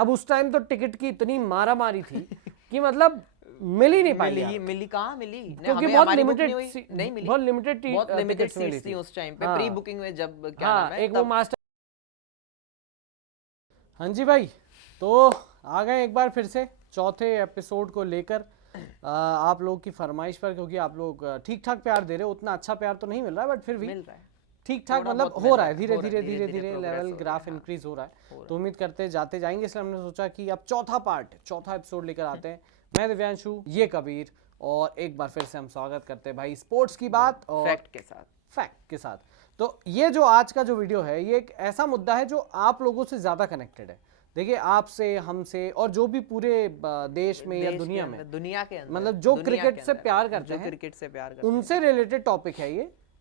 अब उस टाइम तो टिकट की इतनी मारा मारी थी कि मतलब मिल ही नहीं पाई। मिली कहाँ मिली, क्योंकि बहुत लिमिटेड नहीं मिली, बहुत लिमिटेड बहुत लिमिटेड टिकट्स मिली सीट्स थी थी उस टाइम पे। हाँ, प्री बुकिंग में जब क्या हाँ नाम है एक वो मास्टर। हाँ जी भाई, तो आ गए एक बार फिर से चौथे एपिसोड को लेकर आप लोग की फरमाइश पर, क्योंकि आप लोग ठीक ठाक प्यार दे रहे हो। उतना अच्छा प्यार तो नहीं मिल रहा है बट फिर भी मिल रहा है, ठीक ठाक, थोड़ा मतलब बहुत हो मिल रहा है, धीरे हो रहा धीरे है, धीरे धीरे progress लेवल हो रही ग्राफ है, हाँ, इंक्रीज हो रहा है। हो रहा तो उम्मीद करते जाते जाएंगे, इसलिए हमने सोचा कि अब चौथा एपिसोड लेकर आते हैं। मैं दिव्यांशु, ये कबीर, और एक बार फिर से हम स्वागत करते हैं भाई स्पोर्ट्स की बात और फैक्ट के साथ। तो ये जो आज का जो वीडियो है, ये एक ऐसा मुद्दा है जो आप लोगों से ज्यादा कनेक्टेड है। देखिए, आपसे, हमसे, और जो भी पूरे देश में या दुनिया में, दुनिया के अंदर, मतलब जो क्रिकेट से प्यार करते हैं, क्रिकेट से प्यार करते हैं, उनसे रिलेटेड टॉपिक है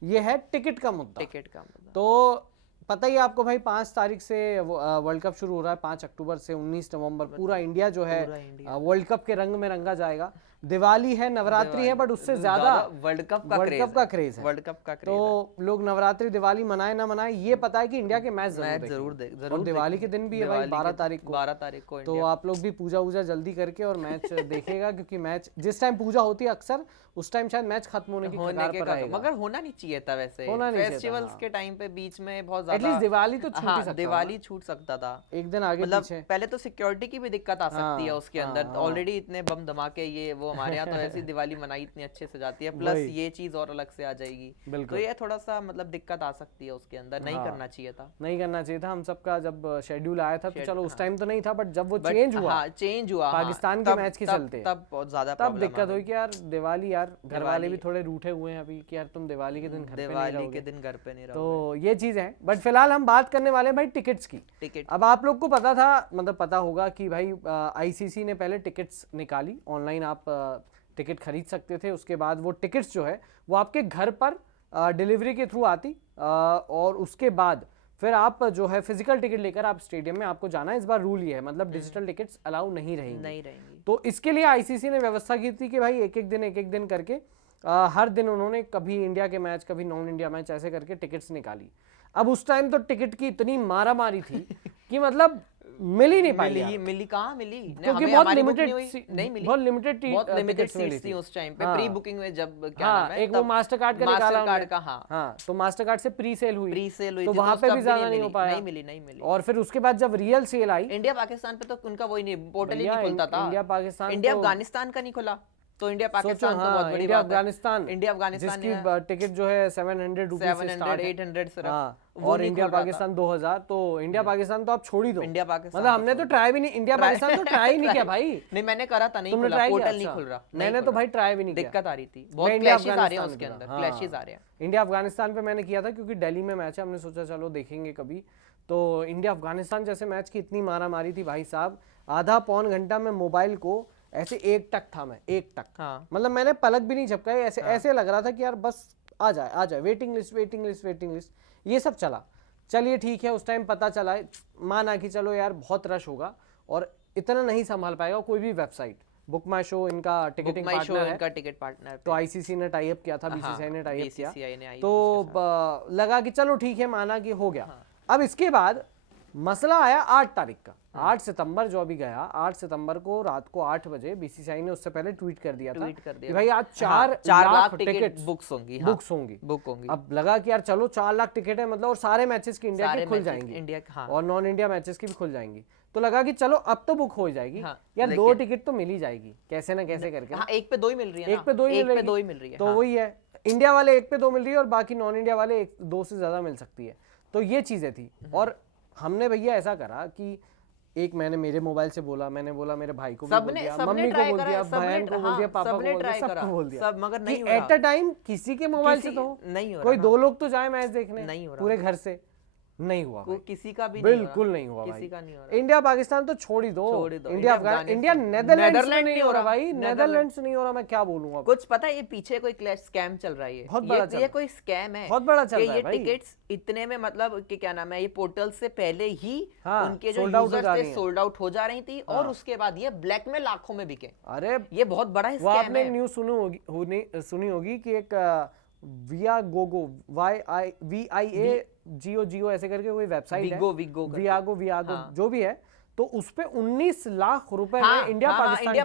ये है टिकट का मुद्दा। टिकट का मुद्दा। तो पता ही आपको भाई, 5 तारीख से वर्ल्ड कप शुरू हो रहा है, 5 अक्टूबर से 19 नवंबर पूरा इंडिया जो है वर्ल्ड कप के रंग में रंगा जाएगा। दिवाली है, नवरात्रि है, बट उससे ज्यादा वर्ल्ड कप का क्रेज है। वर्ल्ड कप का क्रेज तो लोग नवरात्रि दिवाली मनाए ना मनाए, ये पता है कि इंडिया के मैच जरूर जरूर और दिवाली के दिन भी है भाई, 12 तारीख को। तो आप लोग भी पूजा वूजा जल्दी करके और मैच देखेगा, क्योंकि मैच जिस टाइम पूजा होती है अक्सर उस टाइम शायद मैच खत्म होने की कगार पर आएगा। मगर होना नहीं चाहिए था वैसे, फेस्टिवल्स के टाइम पे बीच में बहुत ज्यादा, एटलीस्ट दिवाली तो छूट ही सकता, दिवाली छूट सकता था एक दिन आगे मतलब पीछे। पहले तो सिक्योरिटी की भी दिक्कत आ सकती है उसके अंदर, ऑलरेडी इतने बम धमाके ये वो, हमारे यहाँ तो ऐसी दिवाली मनाई इतनी अच्छे से जाती है, प्लस ये चीज और अलग से आ जाएगी, तो ये थोड़ा सा मतलब दिक्कत आ सकती है उसके अंदर। नहीं करना चाहिए था, नहीं करना चाहिए था। हम सबका जब शेड्यूल आया था तो चलो उस टाइम तो नहीं था, बट जब वो चेंज हुआ पाकिस्तान के मैच के चलते, तब बहुत ज्यादा तब दिक्कत हुई कि यार दिवाली, यार घर वाले भी थोड़े रूठे हुए हैं अभी कि यार तुम दिवाली के दिन घर पे नहीं रहोगे। तो ये चीज है। बट फिलहाल हम बात करने वाले हैं भाई टिकट्स की। अब आप लोग को पता था, मतलब पता होगा कि भाई आईसीसी ने पहले टिकट्स निकाली, ऑनलाइन आप टिकट खरीद सकते थे। उसके बाद वो टिकट्स जो है वो आपके घर पर डिलीवरी के थ्रू आती, और उसके बाद फिर आप जो है फिजिकल टिकट लेकर आप स्टेडियम में आपको जाना है। इस बार रूल ये है, मतलब डिजिटल टिकट्स अलाउ नहीं रहेंगी। तो इसके लिए आईसीसी ने व्यवस्था की थी कि भाई एक एक दिन करके हर दिन उन्होंने कभी इंडिया के मैच, कभी नॉन इंडिया मैच, ऐसे करके टिकट्स निकाली। अब उस टाइम तो टिकट की इतनी मारा मारी थी कि मतलब मिल ही नहीं पाई। मिली कहाँ मिली, क्योंकि बहुत लिमिटेड नहीं मिली, बहुत लिमिटेड सीट्स थी उस टाइम पे। प्री बुकिंग में जब क्या नाम है, एक वो मास्टर कार्ड का निकाला उन्होंने, हाँ, तो मास्टर कार्ड से प्री सेल हुई, तो वहां पे भी ज्यादा नहीं हो पाया, नहीं मिली। और फिर उसके बाद जब रियल सेल आई, इंडिया पाकिस्तान पे तो उनका वही नहीं, पोर्टल ही नहीं खुलता था। इंडिया अफगानिस्तान का नहीं खुला, तो इंडिया पाकिस्तान तो बहुत बड़ी इंडिया बात है। अफगानिस्तान जिसकी टिकट जो है 700 रुपीस से स्टार्ट है, 800 सिर्फ, और इंडिया पाकिस्तान 2000। तो इंडिया पाकिस्तान तो आप छोड़ ही दो, इंडिया पाकिस्तान मतलब हमने तो ट्राई भी नहीं, इंडिया पाकिस्तान तो ट्राई नहीं किया भाई। नहीं, मैंने करा था, नहीं खुला, पोर्टल नहीं खुल रहा, मैंने तो भाई ट्राई भी नहीं किया, दिक्कत आ रही थी, बहुत क्लैशेस आ रहे हैं उसके अंदर, क्लैशेस आ रहे हैं। इंडिया अफगानिस्तान पे मैंने किया था क्योंकि दिल्ली में मैच है, हमने सोचा चलो देखेंगे कभी। तो इंडिया अफगानिस्तान जैसे मैच की इतनी मारा मारी थी भाई साहब, आधा पौन घंटा में मोबाइल को ऐसे एक टक था, मैं एक टक, मतलब मैंने पलक भी नहीं झपकाई, ऐसे लग रहा था कि यार बस आ जाए, वेटिंग लिस्ट ये सब चला। चलिए ठीक है, उस टाइम पता चला, माना कि चलो यार बहुत रश होगा और इतना नहीं संभाल पाएगा कोई भी वेबसाइट। बुक माई शो इनका टिकटिंग पार्टनर है, तो आईसीसी ने टाई अप किया था, बीसीसीआई ने टाई अप किया, तो लगा कि चलो ठीक है, माना कि हो गया। अब इसके बाद मसला आया 8 तारीख का, 8 सितंबर जो अभी गया, 8 सितंबर को रात को 8 बजे बीसीसीआई ने उससे पहले ट्वीट कर दिया था कि भाई आज 4 लाख टिकट बुक्स होंगी। अब लगा कि यार चलो 4 लाख टिकट है, मतलब और सारे मैचेस की इंडिया के खुल जाएंगे, और नॉन इंडिया मैचेस की भी खुल जाएंगी। तो लगा कि चलो अब तो बुक हो जाएगी, यार 2 टिकट तो मिल ही जाएगी कैसे ना कैसे करके। एक पे 2 ही मिल रही है, एक पे दो ही मिल रही है, तो वही है, इंडिया वाले 1 पे 2 मिल रही है और बाकी नॉन इंडिया वाले 2 से ज्यादा मिल सकती है। तो ये चीजें थी, और हमने भैया ऐसा करा कि एक मैंने मेरे मोबाइल से बोला, मैंने बोला मेरे भाई को भी बोल दिया, मम्मी को बोल दिया, बहन को बोल दिया, पापा को बोल दिया, सबको बोल दिया, मगर नहीं एट अ टाइम किसी के मोबाइल से तो नहीं हो रहा, कोई 2 लोग तो जाए मैच देखने, नहीं हो रहा पूरे घर से नहीं हुआ, किसी का भी बिल्कुल नहीं हुआ किसी भाई। का नहीं हो रहा। इंडिया पाकिस्तान तो छोड़ ही दो, इंडिया नेदरलैंड्स नहीं हो रहा भाई, नेदरलैंड्स नहीं हो रहा, मैं क्या बोलूंगा। कुछ पता है, ये पीछे कोई स्कैम चल रहा है, बहुत बड़ा ये कोई स्कैम है, बहुत बड़ा चल रहा है ये टिकट्स इतने में, मतलब कि क्या नाम है, ये पोर्टल से पहले ही उनके जो यूजर्स थे सोल्ड आउट हो जा रही थी, और उसके बाद ये ब्लैक में लाखों में बिके। अरे ये बहुत बड़ा स्कैम है। आपने न्यूज़ सुनी होगी कि एक वियागो VIA जियो ऐसे करके कोई वेबसाइट है, वियागो जो भी है, तो उस पे 19 लाख रुपए में इंडिया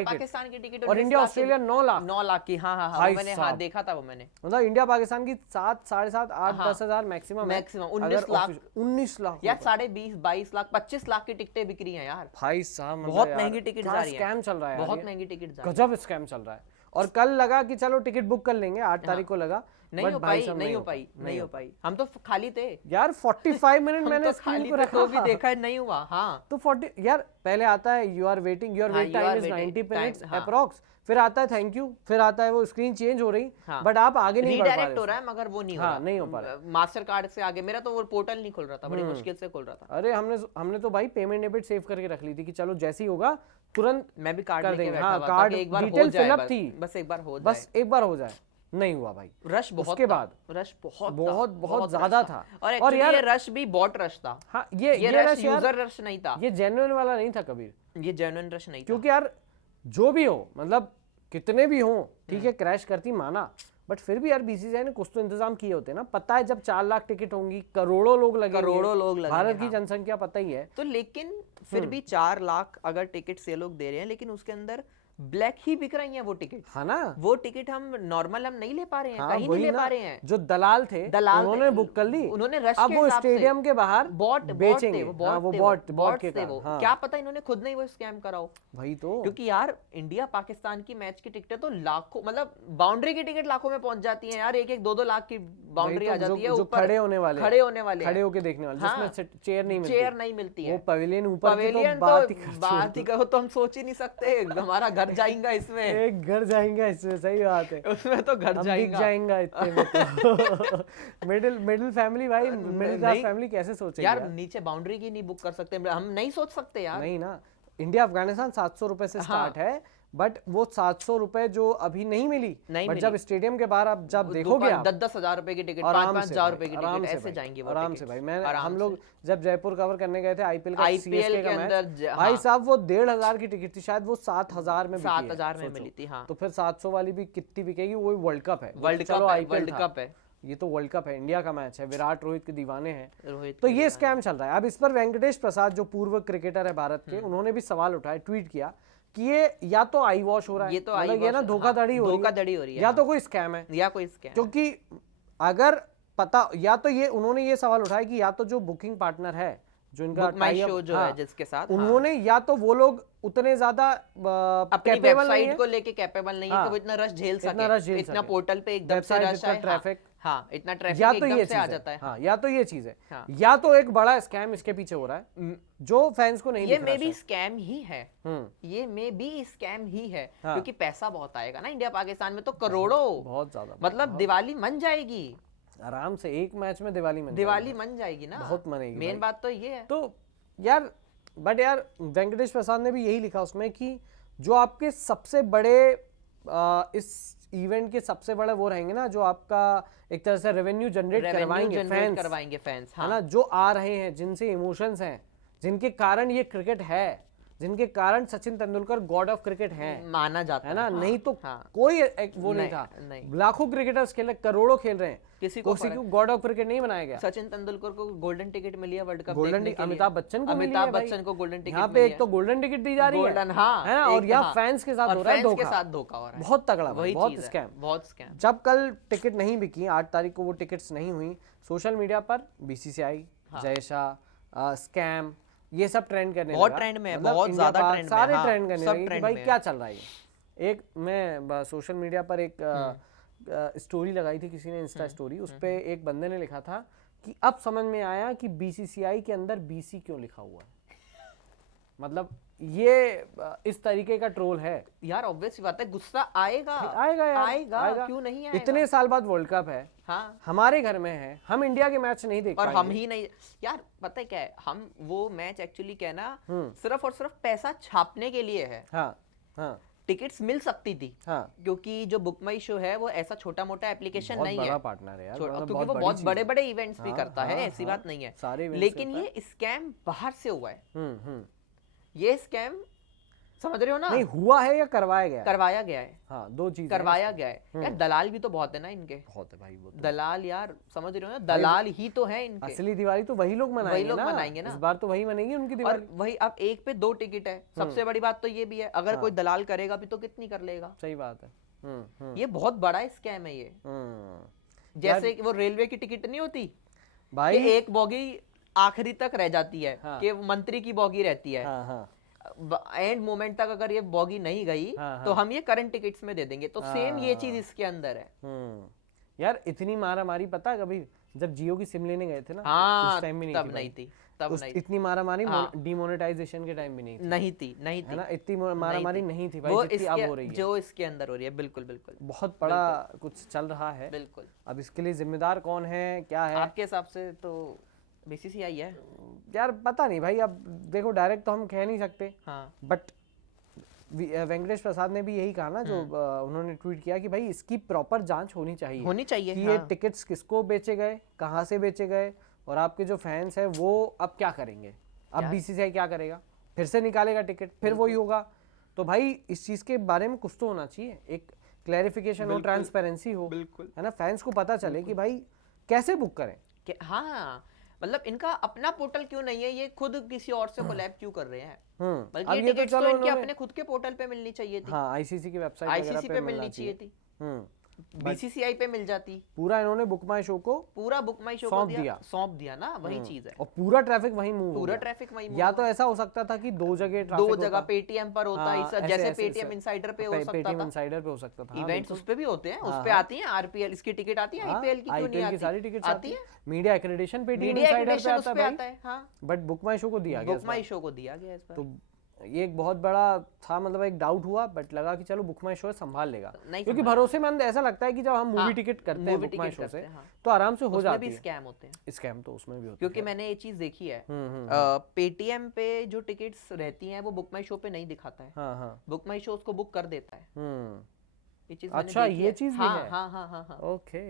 पाकिस्तान की टिकट और इंडिया ऑस्ट्रेलिया 9 लाख की। हाँ मैंने देखा था वो मैंने। मतलब इंडिया पाकिस्तान की 7, 7.5, 8, 10 हजार मैक्सिमम 19 लाख यार, 20.5, 22 लाख, 25 लाख की टिकटें बिक रही हैं यार भाई साहब। बहुत महंगी टिकट जा रही है, स्कैम चल रहा है, बहुत महंगी टिकट, गजब स्कैम चल रहा है। और कल लगा कि चलो टिकट बुक कर लेंगे, 8 तारीख को लगा, नहीं हो पाई। हम तो खाली थे यार 45 मिनट मैंने स्क्रीन को रखा, तो भी देखा है, नहीं हुआ। हाँ तो 40 यार पहले आता है you are waiting, your wait time is 90 minutes approx, फिर आता है थैंक यू, फिर आता है वो स्क्रीन चेंज हो रही, बट आप आगे नहीं बढ़ पा रहे, हो रहा है मगर वो नहीं हो रहा, नहीं हो पा रहा मास्टर कार्ड से आगे। मेरा तो वो पोर्टल नहीं खुल रहा था, बड़ी मुश्किल से खुल रहा था। अरे हमने तो भाई पेमेंट डेबिट सेव करके रख ली थी कि चलो जैसे ही होगा तुरंत मैं भी कार्ड लेके बैठा हुआ था, कार्ड एक बार डिटेल हो जाए, फिलअप थी, बस एक बार हो जाए, बस एक बार हो जाए, नहीं हुआ भाई। रश बहुत, उसके बाद रश बहुत ज्यादा था, और यार ये रश भी बॉट रश था। हाँ ये रश यूजर रश नहीं था, ये जेन्युइन वाला नहीं था कबीर, ये जेन्युइन रश नहीं था। क्योंकि यार जो भी हो, मतलब कितने भी हो, ठीक है क्रैश करती माना, बट फिर भी यार बीसीसीआई ने कुछ तो इंतजाम किए होते ना। पता है जब 4 लाख टिकट होंगी, करोड़ों लोग लगेंगे, भारत की जनसंख्या पता ही है, तो लेकिन फिर भी 4 लाख अगर टिकट ये लोग दे रहे हैं, लेकिन उसके अंदर ब्लैक ही बिक रही हैं वो टिकट, है ना। वो टिकट हम नॉर्मल हम नहीं ले पा रहे हैं, कहीं नहीं ले पा रहे हैं। जो दलाल थे उन्होंने बुक कर ली, उन्होंने रश अब वो स्टेडियम के बाहर बॉट बेचेंगे, वो बॉट के कारण, क्या पता इन्होंने खुद नहीं वो स्कैम करा हो भाई। तो क्योंकि यार इंडिया पाकिस्तान की मैच की टिकटें तो लाखों, मतलब बाउंड्री की टिकट लाखों में पहुंच जाती है यार, 1-2 लाख की बाउंड्री आ जाती है, जो खड़े होने वाले खड़े होके देखने वाले, जिसमें चेयर नहीं मिलती है, वो पवेलियन ऊपर पवेलियन तो बात ही करो, तो हम सोच ही नहीं सकते हमारा घर जाएगा इसमें, एक घर जाएगा इसमें, सही बात है, उसमें तो घर जाएगा इतने में तो मिडिल फैमिली भाई, मिडिल क्लास फैमिली कैसे सोचेगी यार, नीचे बाउंड्री की नहीं बुक कर सकते, हम नहीं सोच सकते यार, नहीं ना। इंडिया अफगानिस्तान 700 रुपए से स्टार्ट है, बट वो 700 रुपए जो अभी नहीं मिली, बट जब स्टेडियम के बाहर आप जब देखोगे 10-10 हजार रुपए की टिकट, 5-5 हजार रुपए की टिकट ऐसे जाएंगी वो आराम से भाई। हम लोग जब जयपुर कवर करने गए थे आईपीएल के मैच, भाई साहब वो 1,500 की टिकट थी, शायद वो 7,000 में 7,000 में मिली थी। हाँ तो फिर 700 वाली भी कितनी बिकेगी, वो वर्ल्ड कप है, वर्ल्ड कप है, ये तो वर्ल्ड कप है, इंडिया का मैच है, विराट रोहित के दीवाने हैं, तो ये स्कैम चल रहा है। अब इस पर वेंकटेश प्रसाद जो पूर्व क्रिकेटर है भारत के, उन्होंने भी सवाल उठाया, ट्वीट किया कि ये या तो आई वॉश हो रहा है, मतलब ये ना धोखाधड़ी हो रही है, या तो कोई स्कैम है, या कोई स्कैम, क्योंकि अगर पता, या तो ये उन्होंने ये सवाल उठाया कि या तो जो बुकिंग पार्टनर है, जो इनका शो जो है जिसके साथ, उन्होंने या तो वो लोग उतने ज्यादा अपनी वेबसाइट को लेके कैपेबल नहीं है कि वो इतना रश झेल सके, इतना पोर्टल पे एकदम से रश है, ट्रैफिक, हाँ इतना ट्रैफिक एकदम से आ जाता है, हाँ या तो ये चीज है, या तो एक बड़ा स्कैम इसके पीछे हो रहा है जो फैंस को नहीं, ये मे बी स्कैम ही है, ये मे बी स्कैम ही है, क्योंकि पैसा बहुत आएगा ना इंडिया पाकिस्तान में, तो करोड़ों, बहुत ज्यादा, मतलब दिवाली मन जाएगी आराम से, एक मैच में दिवाली मन जाएगी ना, बहुत मनेगी, मेन बात तो ये है। तो यार बट यार वेंकटेश प्रसाद ने भी यही लिखा उसमें कि जो आपके सबसे बड़े इस इवेंट के सबसे बड़े वो रहेंगे ना, जो आपका एक तरह से रेवेन्यू जनरेट करवाएंगे फैंस, है ना, जो आ रहे हैं, जिनसे इमोशंस हैं, जिनके कारण ये क्रिकेट है, जिनके कारण Sachin Tendulkar God of cricket है, माना जाता है ना, नहीं तो कोई वो नहीं था, लाखों क्रिकेटर्स खेल रहे, करोड़ों खेल रहे हैं, किसी को गॉड ऑफ क्रिकेट नहीं बनाया गया। सचिन तेंदुलकर को गोल्डन टिकट मिली है वर्ल्ड कप देखने के लिए, अमिताभ बच्चन को गोल्डन टिकट, यहाँ पे एक तो गोल्डन टिकट दी जा रही है ना, और यहाँ फैंस के साथ हो रहा है धोखा हो रहा है, बहुत तगड़ा, बहुत स्कैम। जब कल टिकट नहीं बिकी, 8 तारीख को वो टिकट्स नहीं हुई, सोशल मीडिया पर बीसीसीआई, जय शाह, स्कैम, ये सब ट्रेंड करने बहुत ट्रेंड में है, बहुत ज्यादा ट्रेंड में, सारे ट्रेंड करने लगे कि भाई क्या चल रहा है। एक मैं सोशल मीडिया पर एक स्टोरी लगाई थी किसी ने, इंस्टा स्टोरी, उस पे एक बंदे ने लिखा था कि अब समझ में आया कि बीसीसीआई के अंदर बीसी क्यों लिखा हुआ है, मतलब ये इस तरीके का ट्रोल है यार, ऑब्वियस बात है, गुस्सा आएगा, क्यों नहीं आएगा, इतने साल बाद वर्ल्ड कप है, हाँ हमारे घर में है, हम इंडिया के मैच नहीं देख और हम ही नहीं यार, पता है क्या है, हम वो मैच एक्चुअली क्या है ना, सिर्फ और सिर्फ पैसा छापने के लिए है, हाँ टिकट्स मिल सकती थी, क्योंकि जो बुक माई शो है वो ऐसा छोटा मोटा एप्लीकेशन नहीं है, पार्टनर है यार, क्योंकि वो बहुत बड़े बड़े इवेंट्स भी करता है, ऐसी बात नहीं है, लेकिन ये स्कैम बाहर से हुआ है, ये स्कैम समझ रहे हो ना? नहीं हुआ है या करवाया गया? करवाया गया है। हाँ, दो चीज करवाया गया है यार। दलाल भी तो बहुत है ना इनके, बहुत है भाई वो तो। दलाल यार, समझ रहे हो ना, दलाल ही तो है इनके। असली दिवाली तो वही लोग मनाएंगे ना, इस बार तो वही मनेगी उनकी दिवाली। और वही, अब एक पे 2 टिकट है, सबसे बड़ी बात तो ये भी है, अगर कोई दलाल करेगा भी तो कितनी कर लेगा। सही बात है। ये बहुत बड़ा स्कैम है ये। जैसे कि वो रेलवे की टिकट नहीं होती भाई, कि एक बोगी आखिरी तक रह जाती है, कि मंत्री की बोगी रहती है, एंड मोमेंट तक अगर ये बोगी नहीं गई तो हम ये करंट टिकट्स में दे देंगे, तो सेम ये चीज इसके अंदर है। यार इतनी मारामारी पता है कभी जब जियो की सिम लेने गए थे ना, हाँ, उस टाइम में तब नहीं थी, तब नहीं इतनी मारामारी डिमोनेटाइजेशन के टाइम भी नहीं थी, नहीं थी है ना, इतनी मारामारी नहीं थी भाई वो जितनी अब हो रही है, जो इसके अंदर हो रही है। बिल्कुल बिल्कुल, बहुत बड़ा कुछ चल रहा है। बिल्कुल। अब इसके लिए जिम्मेदार कौन है, क्या है आपके हिसाब से? तो बीसीसीआई है यार, पता नहीं भाई, अब देखो डायरेक्ट तो हम कह नहीं सकते, बट वेंकटेश प्रसाद ने भी यही कहा ना, जो उन्होंने ट्वीट किया कि भाई इसकी प्रॉपर जांच होनी चाहिए कि ये टिकट्स किसको बेचे गए, कहाँ से बेचे गए, और आपके जो फैंस हैं वो अब क्या करेंगे, अब बीसीसीआई क्या करेगा, फिर से निकालेगा टिकट, फिर वही होगा। तो भाई इस चीज के बारे में कुछ तो होना चाहिए, एक क्लैरिफिकेशन हो, ट्रांसपेरेंसी हो, है ना, फैंस को पता चले कि भाई कैसे बुक करें। हाँ, मतलब इनका अपना पोर्टल क्यों नहीं है, ये खुद किसी और से कोलैब क्यों कर रहे हैं? बल्कि ये टिकट्स तो इनके अपने खुद के पोर्टल पे मिलनी चाहिए थी। हाँ, आईसीसी की वेबसाइट आईसीसी पे मिलनी चाहिए थी, बीसीसीआई पे मिल जाती। पूरा इन्होंने बुक माई शो को सौंप दिया ना, वही चीज है, और पूरा ट्रैफिक वहीं मूव, पूरा ट्रैफिक वहीं। या तो ऐसा हो सकता था कि दो जगह पेटीएम पर होता है, जैसे पेटीएम इनसाइडर पे हो सकता था, पेटीएम इनसाइडर पे हो सकता था, इवेंट्स उस पे भी होते हैं, उस पे आती है आरपीएल, इसकी टिकट आती है, आईपीएल की क्यों नहीं आती? सारी टिकट आती है, मीडिया एक्रेडिटेशन पेटीएम इनसाइडर पे आता है, हां, बट बुक माई शो को दिया गया, बुक माई शो को दिया गया इस बार। तो ये एक बहुत बड़ा था, मतलब एक डाउट हुआ, बट लगा कि चलो बुक माई शो संभाल लेगा, क्योंकि भरोसेमंद ऐसा लगता है कि जब हम मूवी टिकट करते हैं बुक माई शो से, तो आराम से हो जाती है। स्कैम होते हैं, स्कैम तो उसमें भी होते हैं, क्योंकि मैंने ये चीज देखी है, पेटीएम पे जो टिकट्स रहती हैं वो बुक माई शो पे नहीं दिखाता है, बुक माई शो उसको बुक कर देता है। ये चीज अच्छा, ये चीज भी है। हाँ, ओके।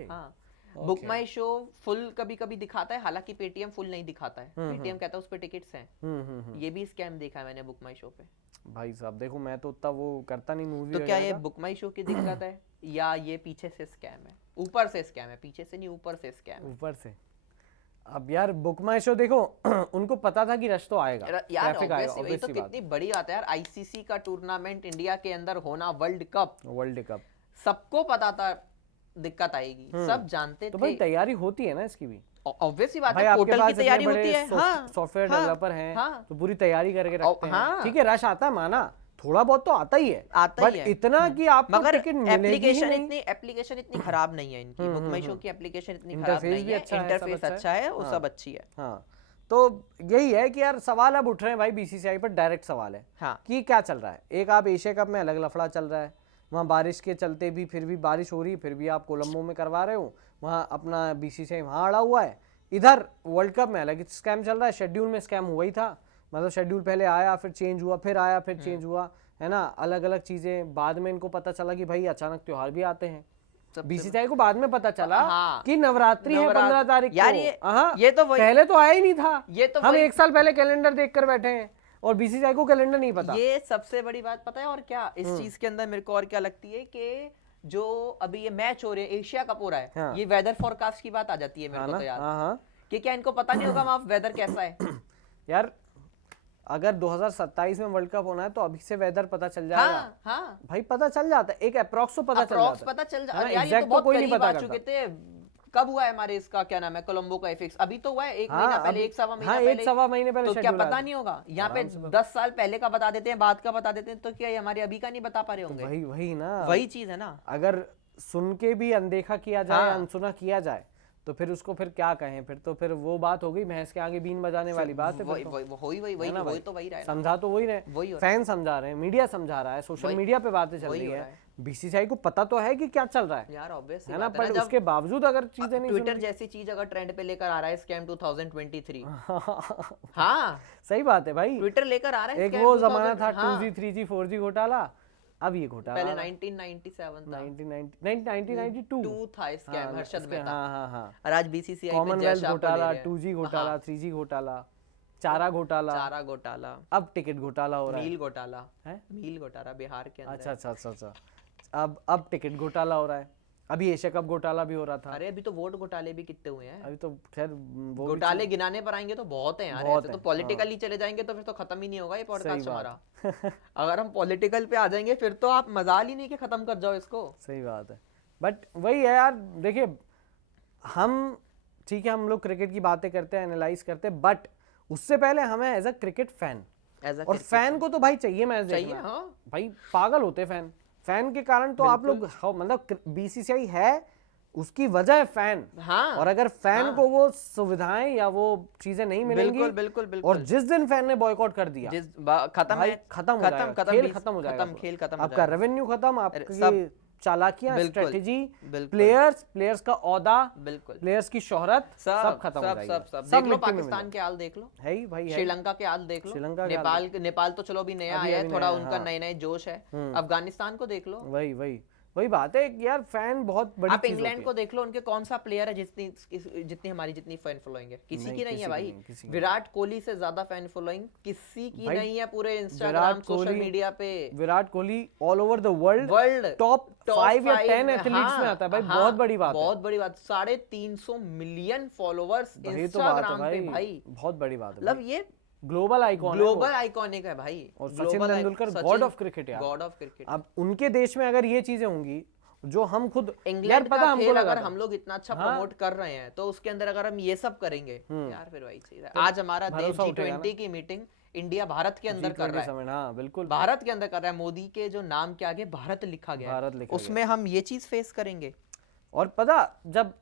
बुक माई शो फुल कभी कभी दिखाता है, हालांकि पेटीएम फुल नहीं दिखाता है, पेटीएम कहता है उस पे टिकट्स हैं। ये भी स्कैम देखा है मैंने बुक माई शो पे। भाई साहब देखो, मैं तो उतना वो करता नहीं मूवी। तो क्या ये बुक माई शो की दिक्कत है या ये पीछे से स्कैम है? ऊपर से स्कैम है, पीछे से नहीं, ऊपर से स्कैम। ऊपर से। अब यार बुक माई शो देखो, उनको पता था कि रश तो आएगा, ट्रैफिक आएगा, ये तो कितनी बड़ी बात है यार, आईसीसी का टूर्नामेंट इंडिया के अंदर होना, वर्ल्ड कप सबको पता था दिक्कत आएगी, सब जानते थे। तो भाई तैयारी होती है ना इसकी भी, ऑब्वियसली बात है, पोर्टल की तैयारी होती है, सॉफ्टवेयर डेवलपर हैं, तो पूरी तैयारी करके रखते हैं। ठीक है, रश आता है, माना थोड़ा बहुत तो आता ही है, बट इतना कि आपको टिकट मिलेगी ही नहीं। एप्लीकेशन इतनी खराब नहीं है इनकी, बुक माई शो की एप्लीकेशन इतनी खराब नहीं है, इंटरफेस अच्छा है, वो सब अच्छी है। हाँ, तो यही है कि यार सवाल अब उठ रहे हैं भाई बीसीसीआई पर, डायरेक्ट सवाल है कि क्या चल रहा है। एक आप एशिया कप में अलग लफड़ा चल रहा है, वहाँ बारिश के चलते भी, फिर भी बारिश हो रही है, फिर भी आप कोलंबो में करवा रहे हो, वहाँ अपना बीसीसीआई वहाँ अड़ा हुआ है। इधर वर्ल्ड कप में अलग स्कैम चल रहा है, शेड्यूल में स्कैम हुआ ही था, मतलब शेड्यूल पहले आया, फिर चेंज हुआ, फिर आया, फिर चेंज हुआ, है ना, अलग अलग चीजें। बाद में इनको पता चला कि भाई अचानक त्योहार भी आते हैं, बीसीसीआई को बाद में पता चला कि नवरात्रि है 15 तारीख को। यार ये तो पहले तो आया ही नहीं था, ये तो हम 1 साल पहले कैलेंडर देख कर बैठे हैं और बीसीसीआई को कैलेंडर नहीं पता। ये सबसे बड़ी बात पता है और क्या इस चीज के अंदर मेरे को और क्या लगती है कि जो अभी ये मैच हो रहे हैं, एशिया कप हो रहा है, ये वेदर फोरकास्ट की बात आ जाती है मेरे को तो यार, कि क्या इनको पता नहीं होगा वहाँ वेदर कैसा है? यार अगर 2027 में वर्ल्ड कप होना है तो अभी से वेदर पता चल जाएगा। भाई पता चल जाता है, एक अप्रोक्स तो पता चल जाता है, यार ये तो बहुत करीब आ चुके थे। कब हुआ है हमारे इसका क्या नाम है, कोलंबो का एफएक्स? अभी तो हुआ है 1 महीना पहले, 1.25 महीने पहले। तो क्या पता नहीं होगा? यहाँ पे 10 साल पहले का बता देते हैं, बाद का बता देते हैं, तो क्या ये हमारे अभी का नहीं बता पा रहे होंगे? वही ना, वही चीज है ना। अगर सुन के भी अनदेखा किया जाए, अनसुना किया जाए, तो फिर उसको फिर क्या कहें? फिर वो बात हो गई भैंस के आगे बीन बजाने वाली बात है। वही समझा तो वही रहे, फैन समझा रहे हैं, मीडिया समझा रहा है, सोशल मीडिया पे बातें चल रही है, बीसीसीआई को पता तो है कि क्या चल रहा है यार, ऑब्वियस है ना, पर उसके बावजूद अगर चीजें नहीं, ट्विटर जैसी चीज अगर ट्रेंड पे लेकर आ रहा है स्कैम 2023। हाँ सही बात है भाई, ट्विटर लेकर आ रहा है। एक वो जमाना था 2G 3G 4G घोटाला, अब ये घोटाला पहले 1997 था, 1992 था स्कैम हर्षद मेहता। हाँ, और आज बीसीसीआई कॉमनवेल्थ घोटाला, 2G घोटाला, 3G घोटाला चारा घोटाला, अब टिकट घोटाला हो रहा है, मील घोटाला है, मील घोटाला बिहार के अंदर। अच्छा। अब टिकट घोटाला हो रहा है, अभी एशिया कप घोटाला भी हो रहा था। अरे अभी तो वोट घोटाले भी कितने हुए हैं। अभी तो खैर घोटाले गिनाने पर आएंगे तो बहुत हैं यार, ऐसे तो पॉलिटिकली चले जाएंगे तो फिर तो खत्म ही नहीं होगा ये पॉडकास्ट हमारा। अगर हम पॉलिटिकल पे आ जाएंगे फिर तो आप मजाल ही नहीं कि खत्म कर जाओ इसको। सही बात है, बट वही है यार, देखिए हम ठीक है, हम लोग क्रिकेट की बातें करते हैं, एनालाइज करते हैं, बट उससे पहले हमें एज अ क्रिकेट फैन, और फैन को तो भाई चाहिए मैच देखना। हाँ। भाई पागल होते फैन के कारण तो आप लोग, मतलब बीसीसीआई है उसकी वजह है फैन। हाँ। और अगर फैन को वो सुविधाएं या वो चीजें नहीं मिलेंगी, बिल्कुल। और जिस दिन फैन ने बॉयकॉट कर दिया, खत्म हो जाएगा, खेल खत्म हो जाएगा, आपका रेवेन्यू खत्म, आपकी चालाकियां, स्ट्रेटेजी, प्लेयर्स का औदा, प्लेयर्स की शोहरत, सब खत्म हो जाएगी। सब देख लो, पाकिस्तान के हाल देख लो, है ही भाई, श्रीलंका के हाल देख लो, नेपाल तो चलो अभी नया आया है, थोड़ा उनका नए जोश है, अफगानिस्तान को देख लो। वही बात है यार, फैन बहुत बड़ी आप इंग्लैंड को देख लो, उनके कौन सा प्लेयर है जितनी हमारी जितनी फैन फॉलोइंग है, किसी की नहीं है भाई। विराट कोहली से ज्यादा फैन फॉलोइंग किसी की नहीं है पूरे इंस्टाग्राम सोशल मीडिया पे। Virat Kohli all over the world top 5 या 10 एथलीट्स में आता है भाई, बहुत बड़ी बात है, बहुत बड़ी बात। 350 मिलियन फॉलोवर्स इंस्टाग्राम पे भाई, बहुत बड़ी बात है, मतलब ये ग्लोबल आइकॉनिक है भाई। और Sachin Tendulkar God of cricket यार, गॉड ऑफ क्रिकेट। अब उनके देश में अगर ये चीजें होंगी जो हम खुद, इंग्लैंड का खेल अगर हम लोग इतना अच्छा प्रमोट कर रहे हैं तो उसके अंदर अगर हम ये सब करेंगे यार, फिर वही चीज है। आज हमारा देश G20 की मीटिंग इंडिया भारत के अंदर कर रहा है। हाँ, बिल्कुल भारत के अंदर कर रहा है, मोदी के जो नाम के आगे भारत लिखा गया है, उसमें हम ये चीज फेस करेंगे। और पता, जब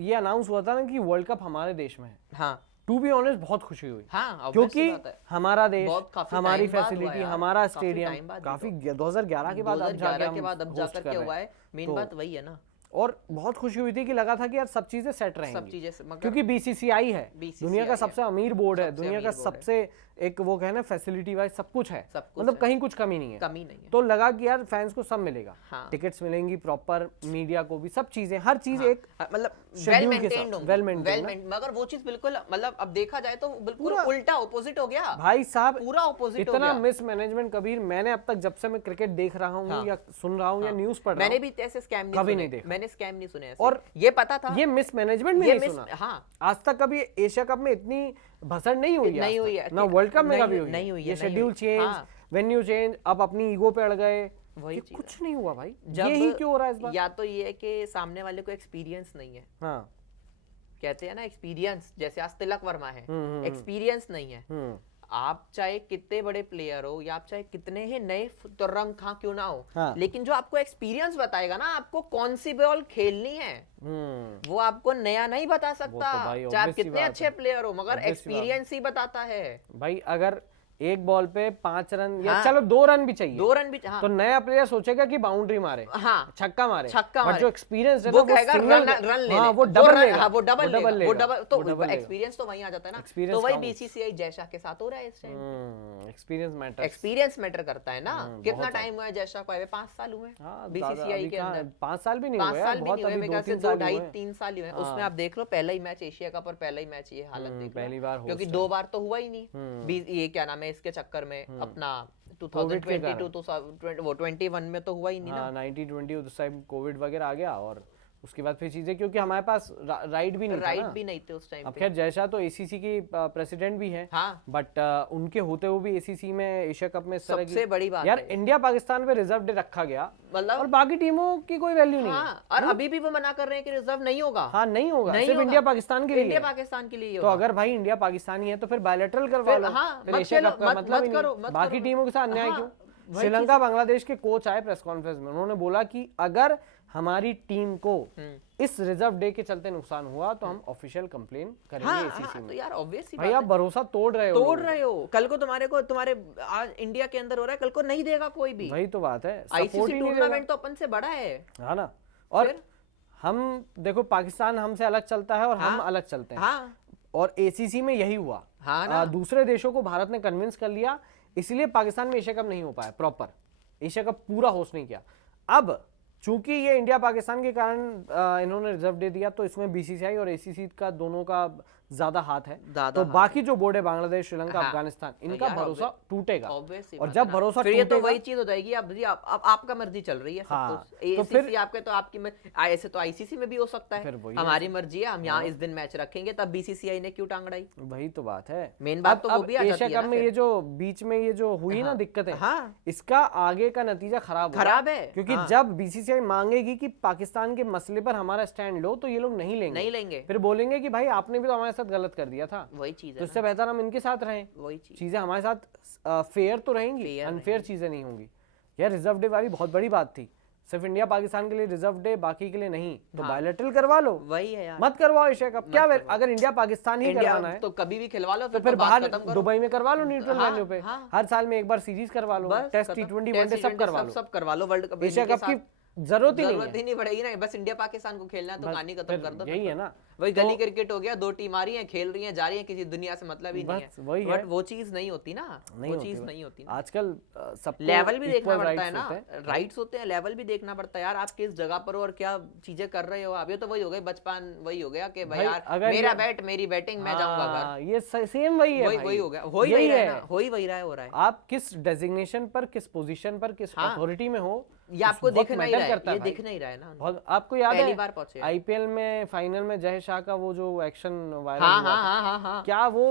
ये अनाउंस हुआ था ना कि वर्ल्ड कप हमारे देश में है, हाँ, टू बी ऑनेस्ट बहुत खुशी हुई। हाँ, क्योंकि हमारा देश, हमारी फैसिलिटी, हमारा स्टेडियम काफी 2011 के बाद अब जाकर हुआ है। मेन बात वही है ना, और बहुत खुशी हुई थी कि लगा था कि यार सब चीजें सेट रहेंगी, क्योंकि बीसीसीआई है, दुनिया का सबसे अमीर बोर्ड है, दुनिया का सबसे एक वो कहना फैसिलिटी वाइज सब कुछ है, मतलब कहीं कुछ कमी नहीं है। तो लगा कि यार फैंस को सब मिलेगा, टिकट्स मिलेंगी प्रॉपर, मीडिया को भी सब चीजें, हर चीज एक मतलब वेल मेंटेन्ड, मगर वो चीज बिल्कुल, मतलब अब देखा जाए तो बिल्कुल उल्टा ऑपोजिट हो गया भाई साहब, पूरा ऑपोजिट इतना मिसमैनेजमेंट कबीर मैंने अब तक, जब से मैं क्रिकेट देख रहा हूँ या सुन रहा हूँ या न्यूज पढ़ रहा हूँ, मैंने भी ऐसे स्कैम नहीं देखा, मैंने स्कैम नहीं सुने ऐसे। और ये पता था, ये मिसमैनेजमेंट में नहीं सुना। हाँ, आज तक कभी एशिया कप में इतनी भसड़ नहीं हुई है ना, वर्ल्ड कप में कभी नहीं हुई है। ये शेड्यूल चेंज, वेन्यू चेंज, अब अपनी ईगो पे अड़ गए, ये कुछ नहीं हुआ भाई। ये ही क्यों हो रहा है इस बार? या तो ये है कि सामने वाले को एक्सपीरियंस नहीं है। हाँ, कहते हैं ना एक्सपीरियंस, जैसे आज तिलक वर्मा है, एक्सपीरियंस नहीं है। आप चाहे कितने बड़े प्लेयर हो या आप चाहे कितने ही नए तुर्रम खां क्यों ना हो, हाँ, लेकिन जो आपको एक्सपीरियंस बताएगा ना, आपको कौन सी बॉल खेलनी है, वो आपको नया नहीं बता सकता, तो चाहे आप कितने अच्छे प्लेयर हो, मगर एक्सपीरियंस ही बताता है भाई। अगर एक बॉल पे 5 रन या चलो 2 रन भी चाहिए, 2 रन भी, हाँ, तो नया प्लेयर सोचेगा कि बाउंड्री मारे, हाँ, छक्का मारे, बट जो एक्सपीरियंस है वो कहेगा रन ले, वो डबल लेगा, वो डबल, तो एक्सपीरियंस तो वहीं आ जाता है ना। तो वही बीसीसीआई जयशा के साथ हो रहा है इस टाइम। एक्सपीरियंस मैटर करता है ना। कितना टाइम हुआ है जयशा को आए? 5 साल हुए बीसीसीआई के अंदर। 5 साल भी नहीं हुए, 5 साल भी नहीं हुए, मेरे ख्याल से 2-2.5-3 साल ही हुए। उसमें आप देख लो, पहला ही मैच एशिया कप और पहला ही मैच ये हालत देख लो, पहली बार, क्योंकि 2 बार तो हुआ ही नहीं। ये क्या नाम है, इसके चक्कर में अपना 2022 तो वो 21 में तो हुआ ही नहीं ना। 1920 उस टाइम कोविड वगैरह आ गया, और उसके बाद फिर चीजें, क्योंकि हमारे पास राइट भी नहीं थे उस टाइम। अब खैर जयशा तो एसीसी की प्रेसिडेंट भी है, हाँ, बट उनके होते हुए भी एसीसी में एशिया कप में इस तरह की सबसे बड़ी बात यार, इंडिया पाकिस्तान पे रिजर्व डे रखा गया, मतलब, और बाकी टीमों की कोई वैल्यू नहीं है। और अभी भी वो मना कर रहे हैं कि रिजर्व नहीं होगा। हाँ, नहीं होगा, सिर्फ इंडिया पाकिस्तान के लिए, इंडिया पाकिस्तान के लिए। तो अगर भाई इंडिया पाकिस्तानी है तो फिर बायलैटरल करवा लो, फिर एशिया कप का मतलब ही नहीं। बाकी टीमों के साथ अन्याय क्यों? श्रीलंका बांग्लादेश के कोच आए प्रेस कॉन्फ्रेंस में, उन्होंने बोला कि अगर हमारी टीम को इस रिजर्व डे के चलते नुकसान हुआ तो हम ऑफिशियल कंप्लेन करेंगे एसीसी में। तो यार ऑब्वियसली भाई आप भरोसा तोड़ रहे हो। कल को तुम्हारे आज इंडिया के अंदर हो रहा है, कल को नहीं देगा कोई भी। वही तो बात है, आईसीसी टूर्नामेंट तो अपन से बड़ा है, हाँ ना। और हम देखो, पाकिस्तान हमसे अलग चलता है और हम अलग चलते हैं, और एसीसी में यही हुआ। दूसरे देशों को भारत ने कन्विंस कर लिया, इसलिए पाकिस्तान में एशिया कप नहीं हो पाया प्रॉपर, एशिया कप पूरा होस्ट नहीं किया। अब चूंकि ये इंडिया पाकिस्तान के कारण इन्होंने रिजर्व दे दिया, तो इसमें बीसीसीआई और एसीसी का दोनों का ज्यादा हाथ है, तो बाकी जो बोर्ड है बांग्लादेश, श्रीलंका, अफगानिस्तान, इनका भरोसा टूटेगा। और जब भरोसा फिर ये तो वही चीज हो जाएगी, अब आपका मर्जी चल रही है सब कुछ, तो फिर आपके तो आपकी ऐसे तो आईसीसी में भी हो सकता है, हमारी मर्जी है, हम यहाँ इस दिन मैच रखेंगे, तब बीसीसीआई ने क्यों टांग अड़ाई? वही तो बात है, मेन बात तो वो भी आ जाती है। एशिया कप में ये जो बीच में ये जो हुई ना दिक्कतें, इसका आगे का नतीजा खराब है, क्योंकि जब बीसीसीआई मांगेगी कि पाकिस्तान के मसले पर हमारा स्टैंड लो, तो ये लोग नहीं लेंगे, फिर बोलेंगे कि भाई आपने भी तो हमारे साथ गलत कर दिया था। वही चीज है, तो इससे बेहतर हम इनके साथ रहें, वही चीजें हमारे साथ फेयर तो रहेंगी, अनफेयर चीजें नहीं होंगी। यार रिजर्व डे वाली बहुत बड़ी बात थी, सिर्फ इंडिया पाकिस्तान के लिए रिजर्व डे, बाकी के लिए नहीं, तो बायलैटरल करवा लो, वही है यार, मत करवाओ एशिया कप। क्या अगर इंडिया पाकिस्तान ही करवाना है तो कभी भी खिलवा लो, तो फिर बाहर दुबई में करवा लो, न्यूट्रल वेन्यू पे, हर साल में एक बार सीरीज करवा लो, टेस्ट, T20, वनडे सब करवा लो, वर्ल्ड कप एशिया कप की जरूरत ही नहीं पड़ेगी ना, बस इंडिया पाकिस्तान को खेलना है तो कहानी खत्म कर दो, यही है ना। वही गली क्रिकेट हो गया, 2 टीम आ रही हैं, खेल रही हैं, जा रही हैं, किसी दुनिया से मतलब ही नहीं है, बट वो चीज नहीं होती ना, वो चीज नहीं होती। आजकल सब लेवल भी देखना पड़ता है ना, राइट्स होते हैं, लेवल भी देखना पड़ता है यार, आप किस जगह पर हो और क्या चीजें कर रहे हो आप। ये तो वही हो गया बचपन, वही हो गया कि भाई यार मेरा बैट मेरी बैटिंग, मैं जाऊंगा घर, ये सेम वही है, वही हो गया, वही वही हो रहा है। आप किस डेजिग्नेशन पर, किस पोजीशन पर, किस अथॉरिटी में हो, ये आपको दिख नहीं रहा है, ये दिख नहीं रहा है ना। बहुत आपको याद पहली बार पहुंचे आईपीएल में फाइनल में जय शाह का वो जो एक्शन वायरल हुआ, क्या वो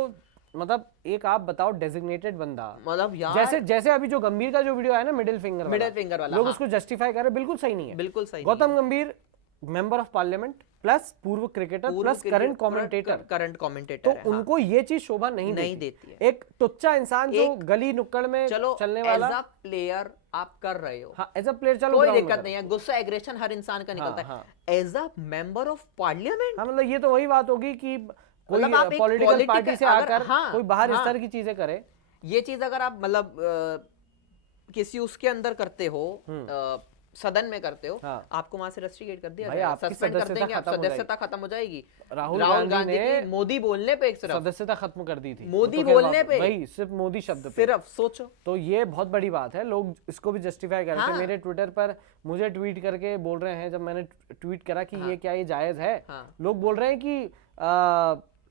मतलब एक आप बताओ डेजिग्नेटेड बंदा, मतलब यार जैसे अभी जो गंभीर का जो वीडियो है ना मिडिल फिंगर वाला, लोग उसको जस्टिफाई कर रहे हैं, बिल्कुल सही नहीं है, बिल्कुल सही। गौतम गंभीर मेंबर ऑफ पार्लियामेंट प्लस पूर्व क्रिकेटर प्लस करंट कमेंटेटर, तो उनको ये चीज शोभा नहीं देती है। एक टुच्चा इंसान जो गली नुक्कड़ में चलने वाला, एज अ प्लेयर आप कर रहे हो, हाँ एज अ प्लेयर चलो कोई दिक्कत नहीं है, गुस्सा एग्रेशन हर इंसान का निकलता है, as a member of parliament, हाँ मतलब ये तो वही बात होगी कि कोई पॉलिटिकल पार्टी से आकर कोई बाहर इस तरह की चीजें करे। ये चीज अगर आप मतलब किसी उसके अंदर करते हो, सदन में करते हो, आपको वहां से रस्ट्रिकेट कर दिया जाएगा, सस्पेंड कर देंगे, आप सदस्यता खत्म हो जाएगी। राहुल गांधी ने मोदी बोलने पे सिर्फ सदस्यता खत्म कर दी थी, मोदी बोलने पे, भाई सिर्फ मोदी शब्द पे, सिर्फ सोचो, तो ये बहुत बड़ी बात है। लोग इसको भी जस्टिफाई कर रहे थे, मेरे ट्विटर पर मुझे ट्वीट करके बोल रहे हैं, जब मैंने ट्वीट करा कि ये क्या ये जायज है, लोग बोल रहे हैं कि